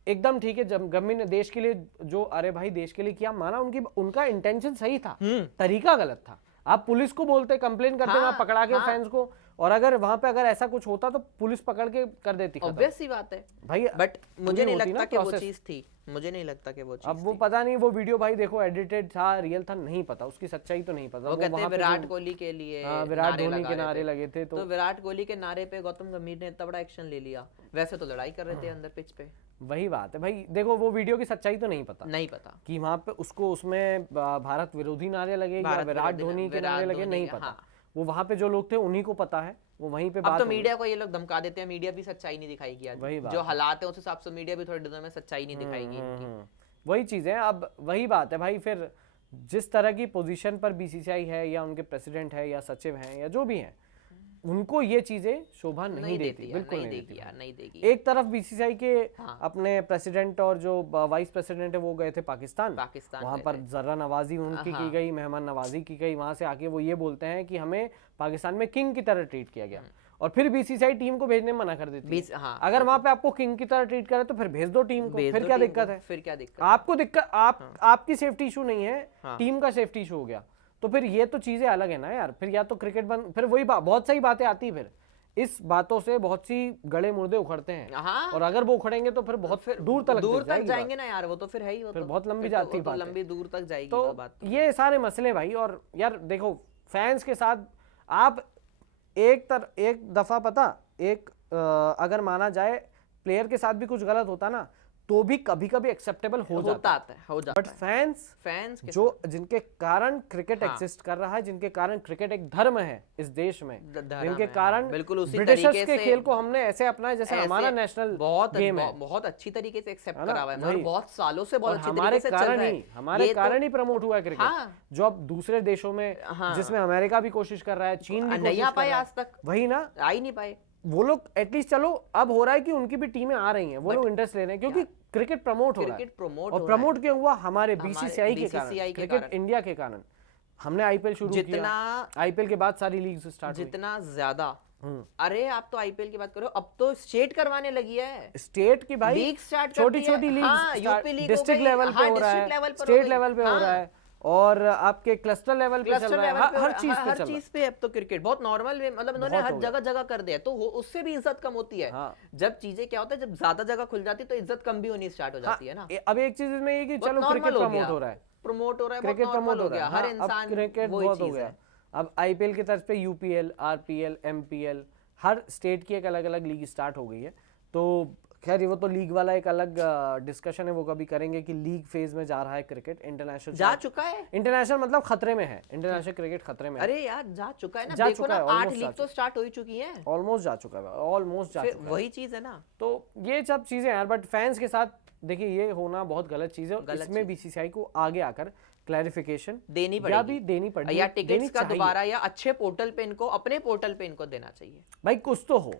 एकदम ठीक है, जब गवर्नमेंट ने देश के लिए जो, अरे भाई देश के लिए किया, माना उनका इंटेंशन सही था, तरीका गलत था। आप पुलिस को बोलते, कंप्लेन करते, वहां पकड़ा के फैंस को, और अगर वहां पे अगर ऐसा कुछ होता तो पुलिस पकड़ के कर देती, ऑब्वियस सी बात है भाई, बट मुझे नहीं लगता कि वो चीज थी, मुझे नहीं लगता कि वो चीज, अब वो पता नहीं वो वीडियो भाई देखो एडिटेड था रियल था नहीं पता, उसकी सच्चाई तो नहीं पता। वो कहते हैं विराट कोहली के लिए, विराट धोनी के नारे लगे थे, तो विराट कोहली के नारे पे गौतम गंभीर ने इतना बड़ा एक्शन ले लिया, वैसे तो लड़ाई कर रहे थे अंदर पिच पे। वही बात है भाई, देखो वो वीडियो की सच्चाई तो नहीं पता कि वहां पे उसको उसमें भारत विरोधी नारे लगे या विराट धोनी के नारे लगे, नहीं पता। वो वहां पे जो लोग थे उन्हीं को पता है, वो वहीं पे बात। अब तो मीडिया को ये लोग धमका देते हैं, मीडिया भी सच्चाई नहीं दिखाएगी आज, जो हालात है उस हिसाब से मीडिया भी थोड़े दिनों में सच्चाई नहीं दिखाएगी इनकी। वही चीज है, अब वही बात है भाई, फिर जिस तरह की पोजीशन पर बीसीसीआई है या उनके प्रेसिडेंट है या सचिव हैं या जो भी हैं, उनको ये चीजें शोभा नहीं देती, बिल्कुल नहीं देगी। एक तरफ बीसीसीआई के अपने प्रेसिडेंट और जो वाइस प्रेसिडेंट है वो गए थे पाकिस्तान, वहां पर जर्रा नवाजी उनकी की गई, मेहमान नवाजी की गई, वहां से आके वो ये बोलते हैं कि हमें पाकिस्तान में किंग की तरह ट्रीट किया गया, और फिर बीसीसीआई टीम को भेजने में मना कर देती है। अगर वहां पे आपको किंग की तरह ट्रीट करे तो फिर भेज दो टीम को, फिर क्या दिक्कत है? फिर क्या दिक्कत? आपको दिक्कत आपकी सेफ्टी इशू नहीं है, टीम का सेफ्टी इशू हो गया, तो फिर ये तो चीजें अलग है ना यार। फिर या तो क्रिकेट बंद, फिर वही बहुत सही बातें आती है, फिर इस बातों से बहुत सी गड़े मुर्दे उखड़ते हैं, और अगर वो उखड़ेंगे तो फिर बहुत दूर तक जाएंगे ना यार, वो तो फिर है ही, वो फिर बहुत लंबी जाती है, लंबी दूर तक जाएगी तो बात। ये सारे मसले भाई, और यार देखो फैंस के साथ आप एक दफा पता अगर माना जाए प्लेयर के साथ भी कुछ गलत होता ना तो भी कभी कभी एक्सेप्टेबल हो जाता है, बट फैंस जो जिनके कारण क्रिकेट एग्जिस्ट कर रहा है, जिनके कारण क्रिकेट एक धर्म है इस देश में, जिनके कारण ब्रिटिशर्स के खेल को हमने ऐसे अपनाया जैसे हमारा नेशनल गेम है, बहुत अच्छी तरीके से एक्सेप्ट करा हुआ है, बहुत सालों से बहुत अच्छी तरीके से चल रहा है, हमारे कारण ही प्रमोट हुआ है क्रिकेट, जो अब दूसरे देशों में, जिसमें अमेरिका भी कोशिश कर रहा है, चीन भी नहीं आ पाए आज तक, वही ना, आ ही नहीं पाए वो लोग। एटलीस्ट चलो अब हो रहा है कि उनकी भी टीमें आ रही हैं, वो लोग इंटरेस्ट ले रहे हैं, क्योंकि क्रिकेट प्रमोट हो रहा है, और प्रमोट क्यों हुआ? हमारे बीसीसीआई के कारण, क्रिकेट इंडिया के कारण। हमने आईपीएल शुरू किया, आईपीएल के बाद सारी लीग्स स्टार्ट हुई। जितना ज्यादा अरे आप तो आईपीएल की बात करो, अब तो स्टेट करवाने लगी है, स्टेट की भाई लीग स्टार्ट छोटी छोटी लीग डिस्ट्रिक्ट लेवल पे हो रहा है, स्टेट लेवल पे हो रहा है, और आपके क्लस्टर लेवल पे चल रहा है, हर चीज पे हर चीज पे अब तो क्रिकेट बहुत नॉर्मल वे, मतलब उन्होंने हर जगह जगह कर दिया, तो उससे भी इज्जत कम होती है। जब चीजें क्या होता है, जब ज्यादा जगह खुल जाती है तो इज्जत कम भी होनी स्टार्ट हो जाती है ना। अब एक चीज इसमें ये कि चलो क्रिकेट प्रमोट हो रहा है, क्रिकेट प्रमोट हो गया, हर इंसान क्रिकेट बहुत हो गया। अब आईपीएल की तरफ पे यूपीएल, आरपीएल, एमपीएल, हर स्टेट की एक अलग अलग लीग स्टार्ट हो गई है। तो खैर वो तो लीग वाला एक अलग डिस्कशन है, वो कभी करेंगे कि लीग फेज में जा रहा है क्रिकेट, इंटरनेशनल जा चुका है, इंटरनेशनल मतलब खतरे में है, इंटरनेशनल क्रिकेट खतरे में है। अरे यार जा चुका है ना, देखो ना 8 लीग तो स्टार्ट हो ही चुकी हैं, ऑलमोस्ट जा चुका है, ऑलमोस्ट जा चुका है, वही चीज है ना। तो ये सब चीजें यार, बट फैंस के साथ देखिए ये होना बहुत गलत चीज है, और इसमें बीसीसीआई को आगे आकर क्लैरिफिकेशन देनी पड़ेगी, या टिकट्स का दोबारा या अच्छे पोर्टल पे इनको, अपने पोर्टल पे इनको देना चाहिए भाई, कुछ तो हो,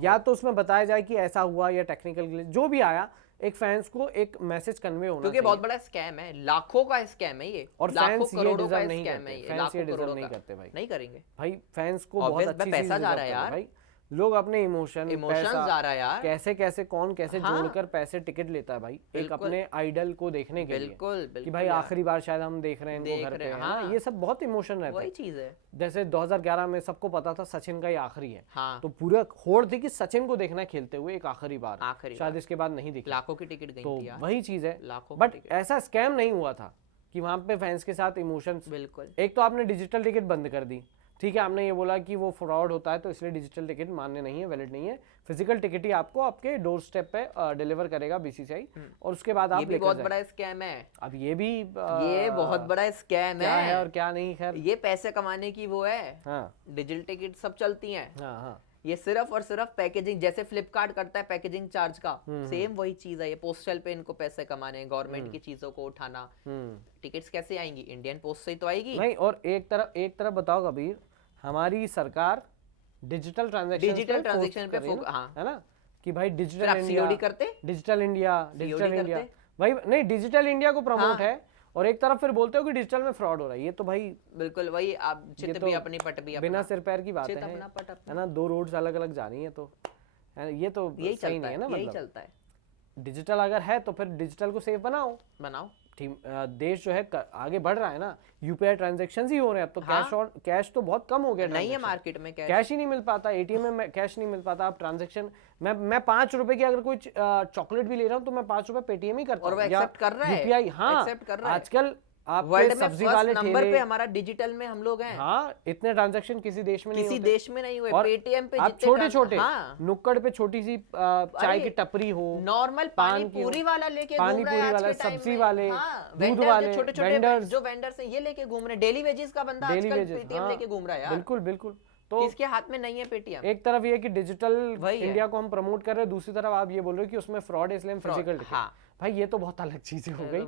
या तो उसमें बताया जाए कि ऐसा हुआ, या टेक्निकल ग्लिच जो भी आया, एक फैंस को एक मैसेज कन्वे होना क्योंकि बहुत बड़ा स्कैम है, लाखों का स्कैम है ये, और फैंस ये डिजर्व नहीं करते, फैंस ये डिजर्व नहीं करते भाई, नहीं करेंगे भाई, फैंस को बहुत अच्छी पैसा जा रहा है यार भाई, लोग अपने इमोशन जा रहा है यार, कैसे कैसे कौन कैसे जोड़कर पैसे टिकट लेता है भाई, एक अपने आइडल को देखने के लिए कि भाई आखिरी बार शायद हम देख रहे हैं इनको घर पे, है ना, ये सब बहुत इमोशन रहता है, वही चीज है। जैसे 2011 में सबको पता था सचिन का ये आखिरी है, तो पूरा होड़ थी कि सचिन को देखना खेलते हुए एक आखिरी बार, शायद इसके बाद नहीं दिखी, लाखों की टिकट गई थी, वही चीज है, बट ऐसा स्कैम नहीं हुआ था कि वहां पे फैंस के साथ इमोशंस, बिल्कुल। एक तो आपने डिजिटल टिकट बंद कर दी, ठीक है, आपने ये बोला कि वो फ्रॉड होता है तो इसलिए डिजिटल टिकट मान्य नहीं है, वैलिड नहीं है, फिजिकल टिकट ही आपको आपके डोर स्टेप पे डिलीवर करेगा बीसीसीआई, और उसके बाद आप ये भी बहुत बड़ा स्कैम है। अब ये भी ये बहुत बड़ा स्कैम क्या है और क्या नहीं, खैर ये पैसे कमाने की वो है, डिजिटल टिकट सब चलती हैं, ये सिर्फ और सिर्फ पैकेजिंग, जैसे फ्लिपकार्ट करता है पैकेजिंग चार्ज का, सेम वही चीज है, ये पोस्टल पे इनको पैसे कमाने, गवर्नमेंट की चीजों को उठाना, टिकट्स कैसे आएंगी, इंडियन पोस्ट से ही तो आएगी नहीं। और एक तरफ बताओ कबीर, हमारी सरकार डिजिटल ट्रांजैक्शन पे है ना, कि भाई डिजिटल इंडिया करते, डिजिटल इंडिया भाई, नहीं डिजिटल इंडिया को प्रमोट है, और एक तरफ फिर बोलते हो कि डिजिटल में फ्रॉड हो रहा है, ये तो भाई बिल्कुल वही, आप चित भी अपनी पट भी बिना सिर पैर की बात है ना, दो रोड्स अलग अलग जा रही है, तो ये तो सही नहीं है ना, यही चलता है। डिजिटल अगर है तो फिर डिजिटल को सेफ बनाओ, देश जो है आगे बढ़ रहा है ना, यूपीआई ट्रांजैक्शंस ही हो रहे हैं अब तो, कैश तो बहुत कम हो गया, नहीं है मार्केट में, कैश ही नहीं मिल पाता, एटीएम में कैश नहीं मिल पाता, आप ट्रांजैक्शन, मैं 5 रुपए की अगर कोई चॉकलेट भी ले रहा हूँ तो मैं 5 रुपए पेटीएम ही करता हूँ, और वो एक्सेप्ट कर रहा है, यूपीआई, हाँ आजकल आप वर्ल्ड में फर्स्ट नंबर पे हमारा डिजिटल में हम लोग हैं, हाँ इतने ट्रांजैक्शन किसी देश में नहीं हुए, पेटीएम पे आप छोटे नुक्कड़ पे छोटी सी चाय की टपरी हो, नॉर्मल पानी पूरी वाला लेके पानी पूरी वाला, सब्जी वाले, दूध वाले, छोटे जो वेंडर्स हैं ये लेके घूम रहे, डेली वेजेस का बंदा आजकल पेटीएम लेके घूम रहा है यार, बिल्कुल। तो किसके हाथ में नहीं है पेटीएम, एक तरफ ये कि डिजिटल इंडिया को हम प्रमोट कर रहे हैं, दूसरी तरफ आप ये बोल रहे हो कि उसमें फ्रॉड है इसलिए फिजिकल टिकट, भाई ये तो बहुत अलग चीजें हो गई,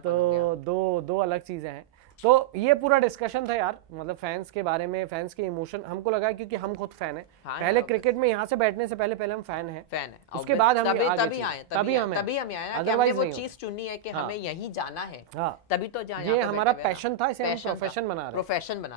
तो दो अलग चीजें हैं। तो ये पूरा डिस्कशन था यार, मतलब फैंस के बारे में, फैंस के इमोशन हमको लगा क्योंकि हम खुद फैन है, पहले क्रिकेट में यहाँ से बैठने से पहले हम फैन हैं, उसके बाद हम तभी हम आए, अदरवाइज वो चीज चुनी है कि हमें यहीं जाना है, तभी तो ये हमारा पैशन था, इसे हम प्रोफेशन बना रहे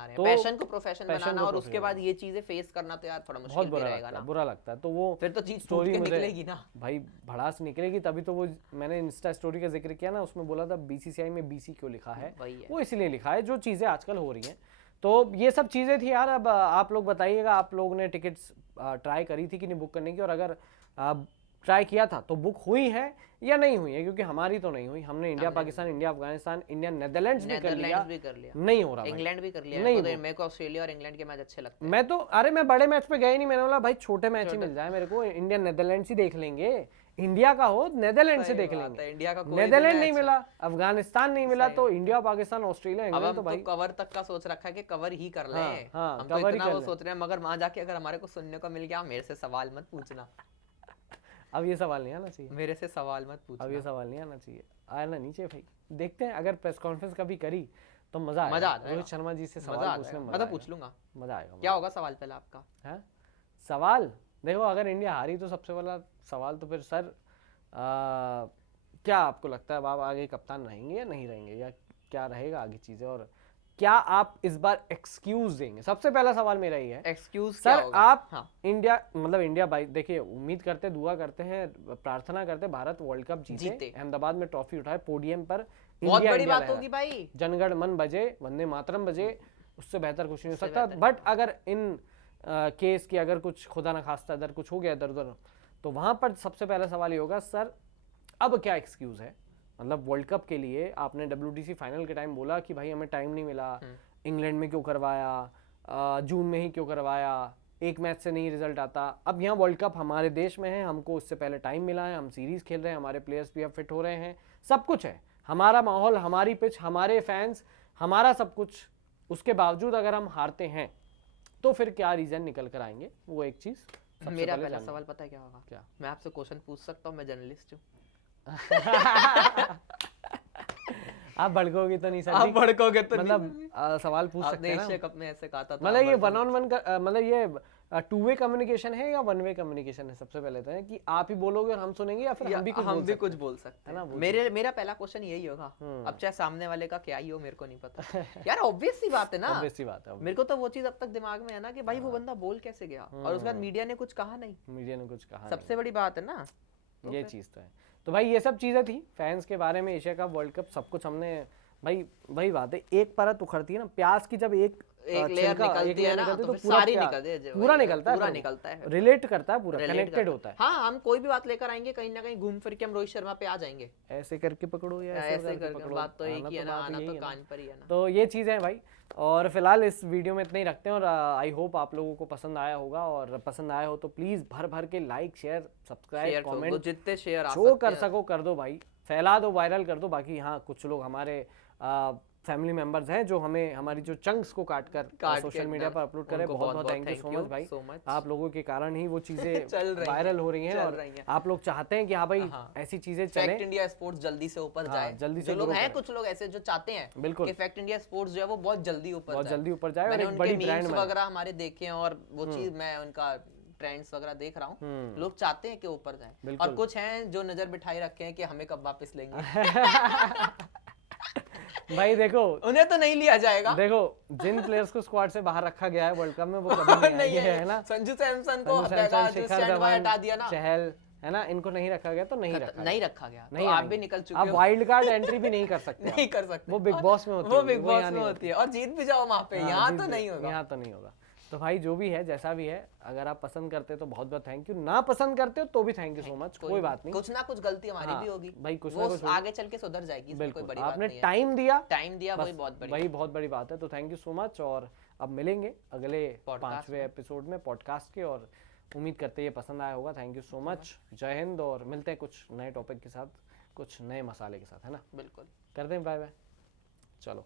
हैं, पैशन को प्रोफेशन बनाना, और उसके बाद ये चीजें फेस करना तो यार थोड़ा मुश्किल भी रहेगा ना, बुरा लगता है, तो वो फिर तो चीज स्टोरी निकलेगी ना भाई, भड़ास निकलेगी, तभी तो वो मैंने इंस्टा स्टोरी का जिक्र किया ना, उसमें बोला था बीसीसीआई में बीसी क्यों लिखा है, वो इसलिए लिखा है, जो चीजें आजकल हो रही हैं, तो ये सब चीजें थी यार। अब आप लोग बताइएगा, आप लोगों ने टिकट्स ट्राई करी थी कि नहीं बुक करने की, और अगर ट्राई किया था तो बुक हुई है या नहीं हुई है, क्योंकि हमारी तो नहीं हुई, हमने India Pakistan, India Afghanistan, India Netherlands भी कर लिया, नहीं हो रहा, इंग्लैंड भी कर लिया, नहीं तो मेरे को ऑस्ट्रेलिया और इंग्लैंड के मैच अच्छे लगते हैं, मैं तो मैं बड़े मैच पे गया ही नहीं, मैंने बोला भाई छोटे मैच ही मिल जाए मेरे को, इंडिया नेदरलैंड्स ही देख लेंगे, इंडिया का हो नेदरलैंड से देख लेंगे, इंडिया का नेदरलैंड नहीं मिला, अफगानिस्तान नहीं मिला, तो इंडिया पाकिस्तान ऑस्ट्रेलिया इंग्लैंड, तो भाई कवर तक का सोच रखा है कि कवर ही कर ले, हम तो इतना वो सोच रहे हैं, मगर वहां जाके अगर हमारे को सुनने को मिल गया, मेरे से सवाल मत पूछना, अब ये सवाल नहीं आना चाहिए, मेरे से सवाल मत पूछना, अब ये सवाल नहीं आना चाहिए, आना नहीं चाहिए भाई, देखते हैं अगर प्रेस कॉन्फ्रेंस कभी करी तो मजा आएगा, रोहित शर्मा जी से सवाल पूछने में, मैं पूछ लूंगा, मजा आएगा। क्या होगा सवाल पहला आपका? है सवाल, देखो अगर इंडिया हारी तो सबसे पहला सवाल तो फिर सर क्या आपको लगता है आप आगे कप्तान रहेंगे या नहीं रहेंगे, या क्या रहेगा आगे चीजें, और क्या आप इस बार एक्सक्यूज देंगे? सबसे पहला सवाल मेरा ये है, एक्सक्यूज सर आप इंडिया मतलब इंडिया भाई देखिए, उम्मीद करते, दुआ करते हैं, प्रार्थना करते हैं भारत वर्ल्ड कप जीते, अहमदाबाद में ट्रॉफी उठाए, पोडियम पर बहुत बड़ी बात होगी भाई, जनगण मन बजे, वंदे मातरम बजे, उससे बेहतर कुछ नहीं हो सकता। बट अगर इन केस की अगर कुछ खुदा ना खास्ता इधर कुछ हो गया इधर उधर, तो वहां पर सबसे पहला सवाल ये होगा, सर अब क्या एक्सक्यूज है? मतलब वर्ल्ड कप के लिए आपने WTC फाइनल के टाइम बोला कि भाई हमें टाइम नहीं मिला, इंग्लैंड में क्यों करवाया, जून में ही क्यों करवाया, एक मैच से नहीं रिजल्ट आता। अब यहाँ वर्ल्ड कप हमारे देश में है, हमको उससे पहले टाइम मिला है, हम सीरीज खेल रहे हैं, हमारे प्लेयर्स भी अब फिट हो रहे हैं, सब कुछ है, हमारा माहौल, हमारी पिच, हमारे फैंस, हमारा सब कुछ, उसके बावजूद अगर हम हारते हैं तो फिर क्या रीजन निकल कर आएंगे? वो एक चीज। मेरा पहला सवाल पता है क्या होगा? क्या? मैं आपसे क्वेश्चन पूछ सकता हूँ? मैं जर्नलिस्ट हूँ। आप भड़कोगे तो नहीं सर? आप भड़कोगे तो मतलब सवाल पूछ सकते हैं ना? एशिया कप में ऐसे कहा था, मतलब ये 1-on-1 का मतलब ये 2 वे कम्युनिकेशन है या 1 वे कम्युनिकेशन है? सबसे पहले तो है कि आप ही बोलोगे और हम सुनेंगे, या फिर हम भी कुछ बोल सकते हैं ना? मेरा पहला क्वेश्चन यही होगा, अब चाहे सामने वाले का क्या ही हो मेरे को नहीं पता यार, ऑब्वियस सी बात है ना, ऑब्वियस सी बात है। मेरे को तो वो चीज अब तक दिमाग में है ना कि भाई वो बंदा बोल कैसे गया, और उसके बाद मीडिया ने कुछ कहा नहीं, मीडिया ने कुछ कहा, सबसे बड़ी बात है ना, ये चीज तो है। तो भाई ये सब चीजें थी फैंस के बारे में, एशिया कप, वर्ल्ड कप, सब कुछ हमने, भाई वही बात है, एक परत उखड़ती है ना प्याज की, जब एक लेयर निकलती है ना तो सारी निकलती है, पूरा निकलता है, रिलेट करता है, पूरा कनेक्टेड होता है। हाँ, हम कोई भी बात लेकर आएंगे कहीं ना कहीं घूम फिर के हम रोहित शर्मा पे आ जाएंगे, ऐसे करके पकड़ो या ऐसे करके, बात तो एक ही है ना, आना तो कान पर ही है ना। तो ये चीजें हैं भाई, और फिलहाल इस वीडियो में इतना ही रखते हैं, और आई होप आप लोगों को पसंद आया होगा, और पसंद आया हो तो प्लीज भर भर के लाइक, शेयर, सब्सक्राइब, कमेंट, जितने शेयर जो कर सको कर दो भाई, फैला दो, वायरल कर दो। बाकी हाँ, कुछ लोग हमारे फैमिली मेंबर्स हैं जो हमें हमारी जो चंक्स को काट सोशल मीडिया पर अपलोड करे, बहुत बहुत थैंक यू सो मच भाई, आप लोगों के कारण ही वो चीजें वायरल हो रही हैं, और आप लोग चाहते हैं कि हाँ भाई ऐसी चीजें चले, फैक्ट इंडिया स्पोर्ट्स जल्दी से ऊपर जाए, जल्दी से लोग हैं, कुछ लोग ऐसे जो चाहते हैं बिल्कुल कि फैक्ट इंडिया स्पोर्ट्स जो है वो बहुत जल्दी ऊपर जाए, और एक बड़ी ब्रांड वगैरह हमारे देखे हैं, और वो चीज मैं उनका ट्रेंड्स वगैरह देख रहा हूँ, लोग चाहते हैं कि ऊपर जाए, और कुछ हैं जो नजर बिठाई रखे हैं कि हमें कब वापस लेंगे। भाई देखो, उन्हें तो नहीं लिया जाएगा, देखो जिन प्लेयर्स को स्क्वाड से बाहर रखा गया है वर्ल्ड कप में, वो कभी नहीं है ना, संजू सैमसन को हटा दिया ना, चहल है ना, इनको नहीं रखा गया, तो नहीं रखा गया, तो आप भी निकल चुके हो, आप वाइल्ड कार्ड एंट्री भी नहीं कर सकते, नहीं कर सकते, वो बिग बॉस में होती है, और जीत भी जाओ वहां पे, यहाँ तो नहीं होगा। तो भाई जो भी है, जैसा भी है, अगर आप पसंद करते हो तो बहुत बहुत थैंक यू, ना पसंद करते हो तो भी थैंक यू सो मच, कोई बात नहीं, कुछ ना कुछ गलती हमारी भी होगी भाई, कुछ ना कुछ आगे चल के सुधर जाएगी, बिल्कुल, कोई बड़ी बात नहीं है, टाइम दिया वही बहुत बड़ी बात है। तो थैंक यू सो मच, और अब मिलेंगे अगले 5वें एपिसोड में पॉडकास्ट के, और उम्मीद करते हैं ये पसंद आया होगा। थैंक यू सो मच, जय हिंद, और मिलते हैं कुछ नए टॉपिक के साथ, कुछ नए मसाले के साथ, है ना? बिल्कुल, करते हैं, बाय बाय, चलो।